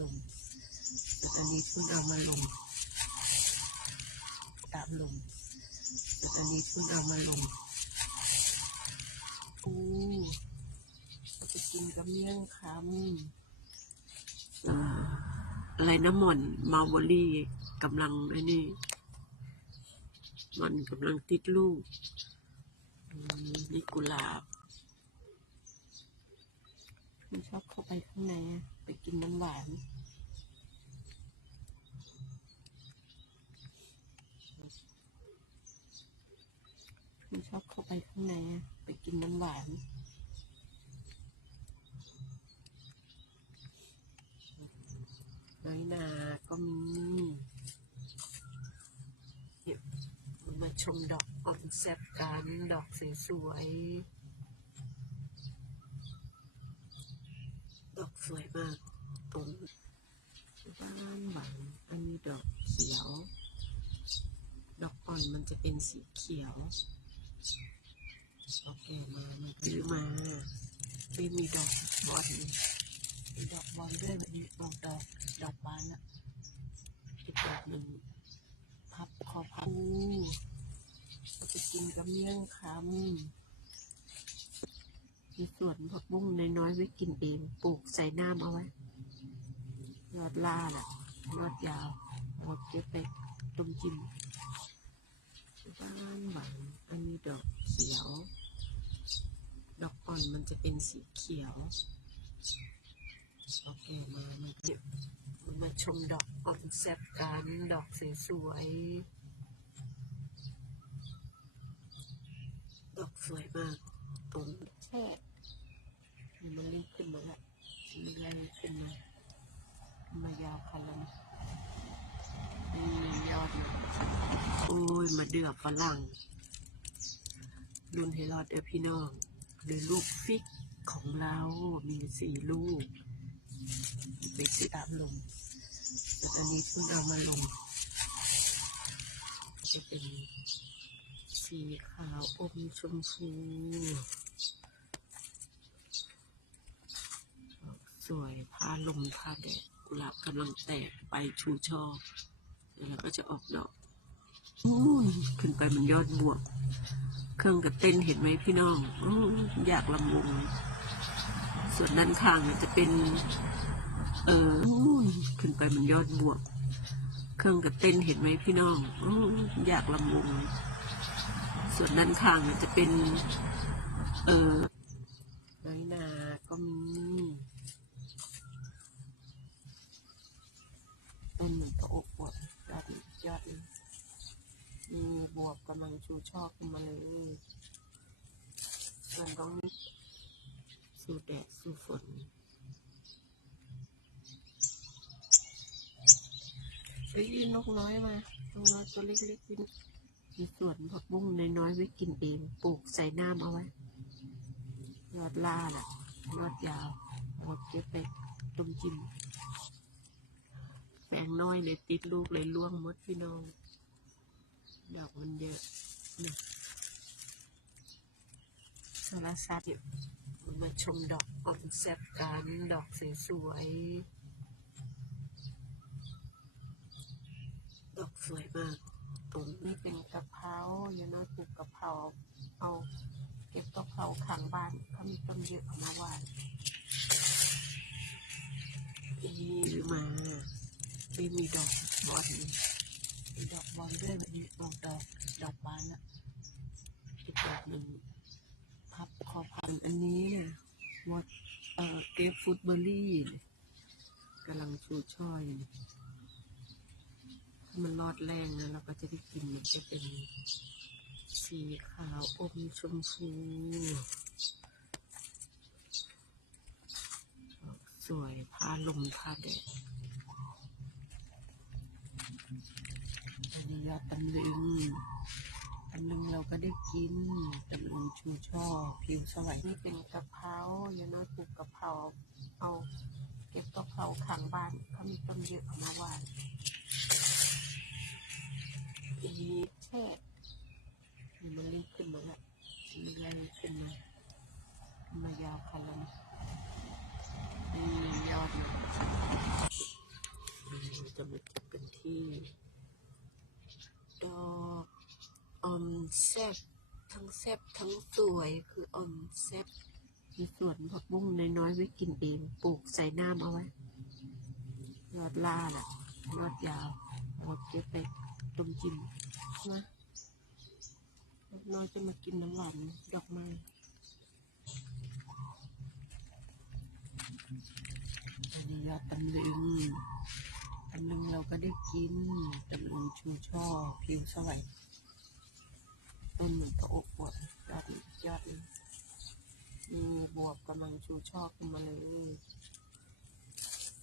ลง อันนี้เพิ่งเอามาลง ตามลง อันนี้เพิ่งเอามาลงอู้จะกินกับเมี่ยงคำอะไรนะหม่อนมาบอรี่กำลังไอ้นี่ มันกำลังติดลูกนี่กุหลาบ ชอบเข้าไปข้างในอะ กินน้ำหวานมันชอบเข้าไปข้างในไปกินน้ำหวานน้อยนาก็มีเนี่ยมาชมดอกออมแซบกันดอกสวยๆดอกสวยมากตรงบ้านหวังอันนี้ดอกเขียว ดอกอ่อน มันจะเป็นสีเขียวโอเคมามันซื้อมาไม่มีดอกบอลมีดอกบอลด้วยแบบนี้ดอกดอกดอกบานอะอีกดอกหนึ่งพับคอพับจะกินกับเมี่ยงคำมีสวนผักบุ้งน้อยๆไว้กินเองปลูกใส่น้ำเอาไว้ยอดล่าน่ะยอดยาวหมดเก็บไปต้มจิ้ม บ้านหวังอันนี้ดอกเขียว ดอกอ่อนมันจะเป็นสีเขียวโอเคมามันเดี๋ยวมาชมดอกอ่อนแซบกันดอกสวยๆดอกสวยมากตรงแช่มันรีบขึ้นมาแล้วมันเริ่มขึ้นมามายาวคันแล้วนะนี่ยอดอยู่ โอ้ ยมาเดือบฝรั่งรุ่นให้รอดเดอพี่น้อง หรือลูกฟิกของเรามีสี่ลูกไปซื้อตามลงแต่อันนี้เพิ่งเอามาลงจะเป็นสีขาวอมชมพูสวยพาลมพาแดดกุหลาบกำลังแตกไปชูช่อแล้วก็จะออกดอก ขึ้นไปมันยอดบวก เครื่องกระเต้นเห็นไหมพี่น้องออยากลำวง ส่วนด้านข้างจะเป็น เออขึ้นไปมันยอดบวก เครื่องกระเต้นเห็นไหมพี่น้องออยากลำวง ส่วนด้านข้างจะเป็น เออน้อยนา ก็มีต้นเหมือนกระอกบวกยอดยอดเลย มีบ วบกำลังชูช่อขึ้นมาเลยส่วนตรงนี้สู้แดดสู้ฝนไปยินนกน้อยมานกน้อยตัวเล็กๆกินมีสวนผักบุ้งน้อยๆไว้กินเองปลูกใส่น้ำเอาไว้ยอดล่าน่ะยอดยาวหมดเก็บไปต้มจิ้มแปลงน้อยเลยติดลูกเลยล่วงมดพี่น้อง ดอกมันเยอะนะสารสัตว์มาชมดอกออมแซบกันดอกสวยๆดอกสวยมากตรงนี้เป็นกะเพราอย่าน้อยปลูกกะเพราเอาเก็บกะเพราข้างบ้านเขามีต้นเยอะมาวานนี่มาไม่มีดอกบอล มีดอกบอลด้วยแบบนี้ดอกดอกดอกบานอะอีกดอกหนึ่งพับคอพันอันนี้เนี่ยวัดเอ่อ เบอร์รี่กำลังชูช่อยมันรอดแรงนะเราก็จะได้กินมันจะเป็นสีขาวอมชมพูสวยพาลมพาแดดอันนี้ยอดตำลึง ตำลึงเราก็ได้กินตำลึงชูช่อผิวสวยนี่เป็นกะเพราอย่าน้อยปลูกกะเพราเอาเก็บกะเพราข้างบ้านเขามีต้นเยอะเอามาหวานอีแช่มันรีบขึ้นมาแล้วมันเริ่มขึ้นมามายาวคันแล้วนะนี่ยอดอยู่จะมาเก็บกันที่ ดอก ออมแซบทั้งแซบทั้งสวยคือออมแซบมีสวนผักบุ้งน้อยๆไว้กินเองปลูกใส่น้ำเอาไว้ยอดล่าน่ะยอดยาวหมดเก็บไปต้มจิ้มนะน้อยจะมากินน้ำหวานดอกไม้อันนี้ยอดตำลึงตำลึงเราก็ได้กินตำลึงชูช่อผิวสวย ต้นเหมือนกระอกบวบยอดยอดนี้มีบวบกำลังชูช่อขึ้นมาเลย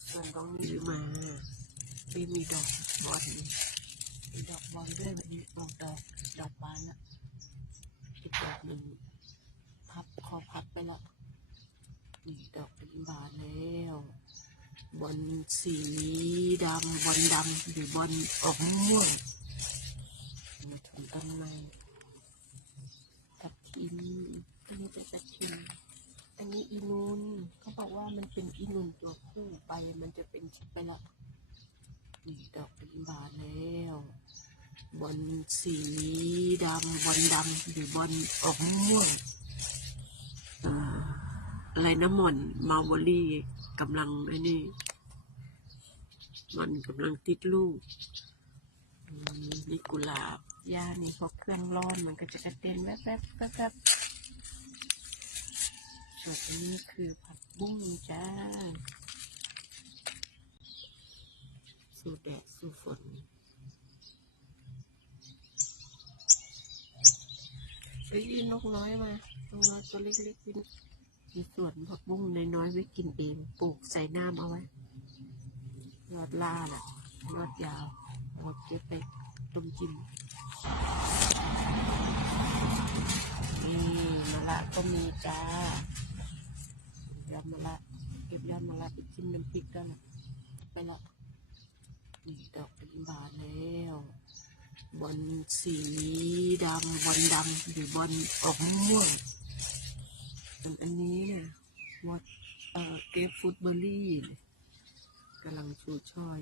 ส่วนตรงนี้มาไม่มีดอกบอลมีดอกบอลด้วยแบบนี้ดอกดอกดอกบานละอีกดอกหนึ่งพับคอพับไปละนี่ดอกเป็นบานแล้วบอลสีดำบอลดำหรือบอลออกม่วงมาถึงต้นไม้ตับทิมอันนี้เป็นตับทิมอันนี้อีนูนเขาบอกว่ามั นเป็นอีนูนตัวผู้ไปมันจะเป็นชิปไปละนี่ดอกเป็นบานแล้วบอลสีดำบอลดำหรือบอลออกม่วงอะไรนะหม่อนมาร์วอรี่กำลังไอ้นี่มันกำลังติดลูกนี่กุหลาบย่านี่พอเครื่องร้อนมันก็จะกระเด็นแวบแวบแวบแวบ ส่วนนี้คือผักบุ้งจ้า สู้แดดสู้ฝนเฮ้ยนกน้อยมานกน้อยตัวเล็กๆนี่มีสวนผักบุ้งน้อยๆไว้กินเองปลูกใส่น้ำเอาไว้ยอดล่าน่ะยอดยาวหมดเก็บไปต้มจิ้มนี่มะละก็มีจ้า ยอดมะละ เก็บยอดมะละไปจิ้มน้ำพริกได้ละไปละนี่ดอกเป็นบานแล้วบอลสีดำบอลดำหรือบอลออกม่วงอันนี้เนี่ยวัดเอ่อเกฟฟูดเบอร์รี่กำลังชูช่อย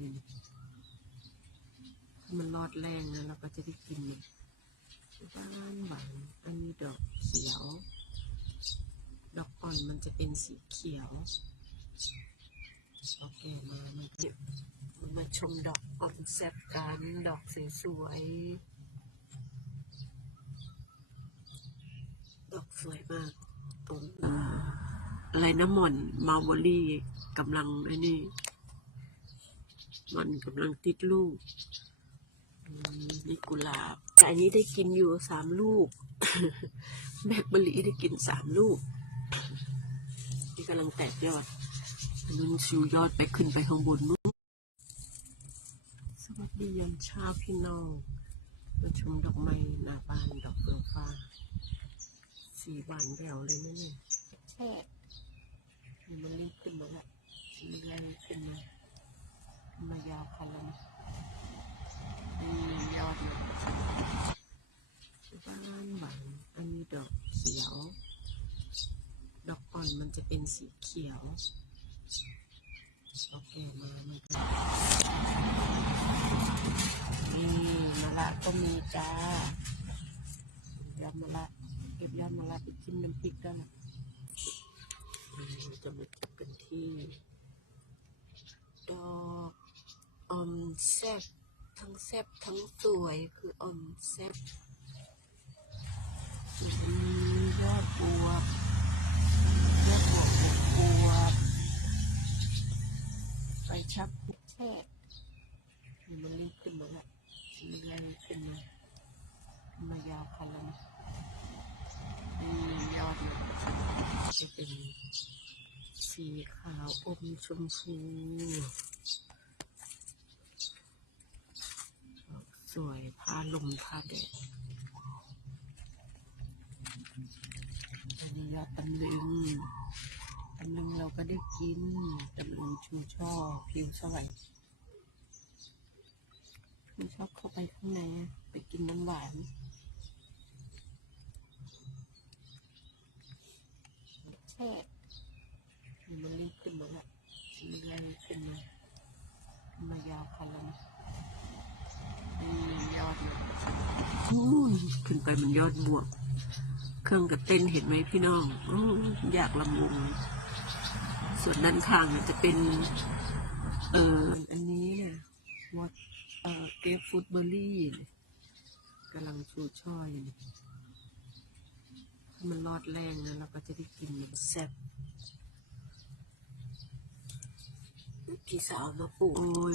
ถ้ามันรอดแรงนะเราก็จะได้กินบ้านหวานอันนี้ดอกเขียว ดอกอ่อนมันจะเป็นสีเขียวโอเคมามันเดี๋ยวมาชมดอกอ่อนแซ่บกันดอกสวยๆดอกสวยมากตรงอะไรนะหม่อนมาร์วอรี่กำลังไอ้นี่มันกำลังติดลูกนี่กุหลาบแต่อันนี้ได้กินอยู่สามลูก แบล็คเบอร์รี่ได้กินสามลูก กำลังแตกยอดอันนุ่นชูยอดไปขึ้นไปข้างบนนู้นสวัสดียามเช้าพี่น้องมาชมดอกไม้หน้าบ้านดอกเฟืองฟ้า สีหวานแหววเลยนะเนี่ยแช่มันเริ่มขึ้นมาแล้วมันเริ่มขึ้นมาขึ้นมายาวคันแล้วนะนี่ยอดเลยบ้านหวานอันนี้ดอกเขียว ดอกอ่อน มันจะเป็นสีเขียวโอเคมามันก็นี่มะละก็มีจ้ายอดมะละเก็บยอดมะละไปจิ้มน้ำพริกได้ละจะมาเก็บกันที่ดอกออมแซบทั้งแซบทั้งสวยคือออมแซบยอดบวบบวบไป ชับแช่มันเริ่มขึ้นมาแล้วมันเริ่มขึ้นมาขึ้นมายาวคันแล้วนะนี่ยอดเลยจะเป็นสีขาวอมชมพูสวยผ้าลมผ้าแดดอันนี้ยอดตำลึง ตำลึงเราก็ได้กินตำลึงชูช่อผิวสวยไม่ชอบเข้าไปข้างในไปกินน้ำหวานแช่มันเริ่มขึ้นมาล้วมันเริ่มขึ้นมามายาวาวเลงนี่ยอดเลยอุ้ยขึ้นไปมันยอดบวก เครื่องกับเต้นเห็นไหมพี่น้องอื้ออยากลำวง ส่วนด้านข้างเนี่ยจะเป็น เอ่ออันนี้เนี่ยวอตเอ่อเกฟฟูดเบอร์รี่กำลังชูช่อยอยู่ถ้ามันรอดแรงนะเราก็จะได้กินมันแซ่บพี่สาวมาปลูกโอ้ย